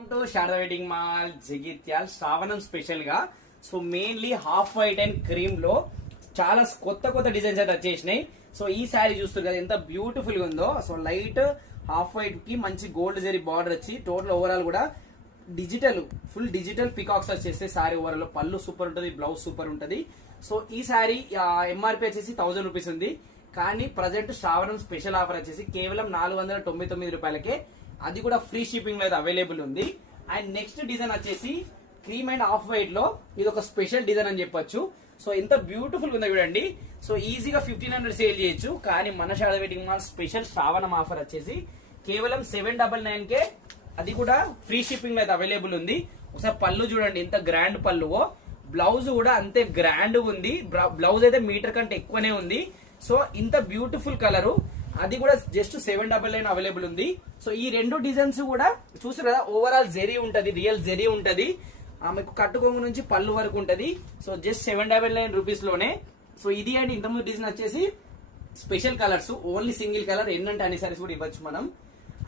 Welcome to Sharada wedding mall Jagtial శ్రావణం special గా. So mainly half white and cream లో చాలా కొత్త కొత్త డిజైన్స్ అయితే వచ్చేసినాయి. సో ఈ శారీ చూస్తారు కదా ఎంత బ్యూటిఫుల్ గా ఉందో. సో లైట్ హాఫ్ వైట్ కి మంచి గోల్డ్ జరీ బార్డర్ వచ్చి టోటల్ ఓవరాల్ కూడా డిజిటల్ ఫుల్ డిజిటల్ పికాక్స్ వచ్చేస్తే శారీ ఓవరాల్ పళ్ళు సూపర్ ఉంటుంది, బ్లౌజ్ సూపర్ ఉంటుంది. సో ఈ శారీ ఎంఆర్పీ వచ్చేసి 1000 రూపీస్ ఉంది. కానీ ప్రజెంట్ శ్రావణం స్పెషల్ ఆఫర్ వచ్చేసి కేవలం 499 రూపాయలకే, అది కూడా ఫ్రీ షిప్పింగ్ లో అయితే అవైలబుల్ ఉంది. అండ్ నెక్స్ట్ డిజైన్ వచ్చేసి క్రీమ్ అండ్ ఆఫ్ వైట్ లో ఇది ఒక స్పెషల్ డిజైన్ అని చెప్పొచ్చు. సో ఎంత బ్యూటిఫుల్ ఉందో చూడండి. సో ఈజీగా 1500 సేల్ చేయొచ్చు. కానీ మన శారదా వెడ్డింగ్ మాల్ స్పెషల్ శ్రావణం ఆఫర్ వచ్చేసి కేవలం 799 కే, అది కూడా ఫ్రీ షిప్పింగ్ లో అయితే అవైలబుల్ ఉంది. ఒకసారి పళ్ళు చూడండి ఎంత గ్రాండ్ పళ్ళువో, బ్లౌజ్ కూడా అంతే గ్రాండ్ ఉంది. బ్లౌజ్ అయితే మీటర్ కంటే ఎక్కువనే ఉంది. సో ఇంత బ్యూటిఫుల్ కలరు, అది కూడా జస్ట్ 799 అవైలబుల్ ఉంది. సో ఈ రెండు డిజైన్స్ కూడా చూసారు కదా, ఓవరాల్ జెరీ ఉంటది, రియల్ జెరీ ఉంటది, మీకు కట్టుకొంగు నుంచి పళ్ళు వరకు ఉంటది. సో జస్ట్ 799 రూపీస్ లోనే. సో ఇది అండి ఇంతకుముందు డిజైన్ వచ్చేసి special colours, only single colour ఎన్నంటే అన్ని సారీస్ కూడా ఇవ్వచ్చు మనం.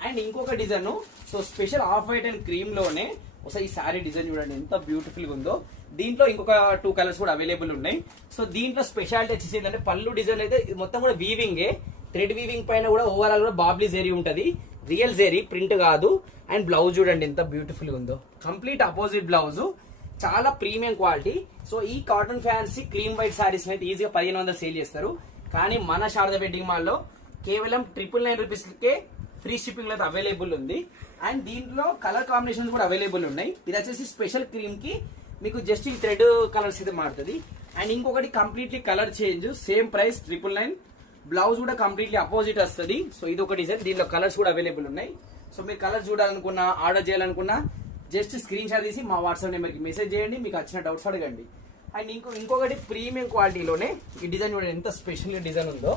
అండ్ ఇంకొక design so special off white and cream లోనే ఒకసారి ఈ శారీ డిజైన్ చూడండి ఎంత బ్యూటిఫుల్ గా ఉందో. దీంట్లో ఇంకొక 2 కలర్స్ కూడా అవైలబుల్ ఉన్నాయి. సో దీంట్లో స్పెషాలిటీ వచ్చేసి ఏంటంటే పళ్ళు డిజైన్ అయితే మొత్తం కూడా వీవింగే, థ్రెడ్ వీవింగ్ పైన కూడా ఓవరాల్ కూడా బాబ్లీ జెరీ ఉంటది, రియల్ జెరీ ప్రింట్ కాదు. అండ్ బ్లౌజ్ చూడండి ఎంత బ్యూటిఫుల్ గా ఉందో, కంప్లీట్ అపోజిట్ బ్లౌజ్, చాలా ప్రీమియం క్వాలిటీ. సో ఈ cotton fancy cream white saris అయితే ఈజీగా 1500 సేల్ చేస్తారు. కానీ మన శారదా వెడ్డింగ్ మాల్ లో కేవలం 999 రూపీస్ కే ఫ్రీ షిప్పింగ్ లో అవైలబుల్ ఉంది. అండ్ దీంట్లో కలర్ కాంబినేషన్స్ కూడా అవైలబుల్ ఉన్నాయి. ఇది వచ్చేసి స్పెషల్ క్రీమ్ కి మీకు జస్ట్ ఈ థ్రెడ్ కలర్స్ అయితే మారుతుంది. అండ్ ఇంకొకటి completely colour change, same price 999, blouse కూడా కంప్లీట్లీ అపోజిట్ వస్తుంది. సో ఇది ఒక డిజైన్, దీంట్లో కలర్స్ కూడా అవైలబుల్ ఉన్నాయి. సో మీరు కలర్ చూడాలనుకున్నా, ఆర్డర్ చేయాలనుకున్నా జస్ట్ స్క్రీన్ షాట్ తీసి మా వాట్సాప్ నెంబర్కి మెసేజ్ చేయండి, మీకు వచ్చిన డౌట్స్ అడగండి. అండ్ ఇంకొకటి ప్రీమియం క్వాలిటీలోనే ఈ డిజైన్ చూడండి ఎంత స్పెషల్ డిజైన్ ఉందో.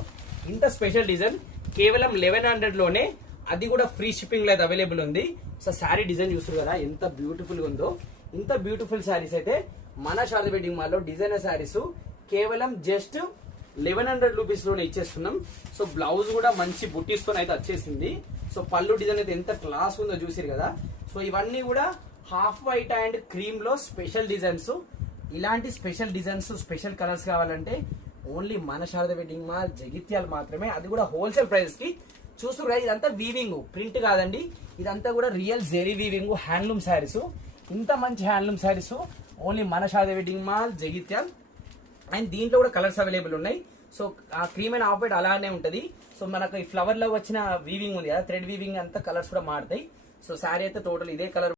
ఇంత స్పెషల్ డిజైన్ కేవలం 1100 లోనే, అది కూడా ఫ్రీ షిప్పింగ్ లో అయితే అవైలబుల్ ఉంది. సో శారీ డిజైన్ చూస్తారు కదా ఎంత బ్యూటిఫుల్ గా ఉందో. ఇంత బ్యూటిఫుల్ శారీస్ అయితే మన శారదా వెడ్డింగ్ మాల్ లో డిజైనర్ శారీస్ కేవలం జస్ట్ 1100 రూపీస్ లోనే ఇచ్చేస్తున్నాం. సో బ్లౌజ్ కూడా మంచి బుట్టీస్ తో అయితే వచ్చేసింది. సో పళ్ళు డిజైన్ అయితే ఎంత క్లాస్ ఉందో చూసారు కదా. సో ఇవన్నీ కూడా హాఫ్ వైట్ అండ్ క్రీమ్ లో స్పెషల్ డిజైన్స్. ఇలాంటి స్పెషల్ డిజైన్స్, స్పెషల్ కలర్స్ కావాలంటే ఓన్లీ మన శారదా వెడ్డింగ్ మాల్ జగిత్యాల మాత్రమే, అది కూడా హోల్సేల్ ప్రైస్ కి. చూస్తున్నారు ఇదంతా వీవింగ్, ప్రింట్ కాదండి, ఇదంతా కూడా real zari weaving handloom sarees. ఇంత మంచి హ్యాండ్లూమ్ శారీస్ ఓన్లీ మన Sharada wedding mall Jagtial. And దీంట్లో కూడా కలర్స్ అవైలబుల్ ఉన్నాయి. సో ఆ క్రీమ్ అండ్ ఆఫ్ వైట్ అలానే ఉంటది. సో మనకు ఈ ఫ్లవర్ లో వచ్చిన వీవింగ్ ఉంది కదా, థ్రెడ్ వీవింగ్ అంతా కలర్స్ కూడా మారుతాయి. సో శారీ అయితే టోటల్ ఇదే కలర్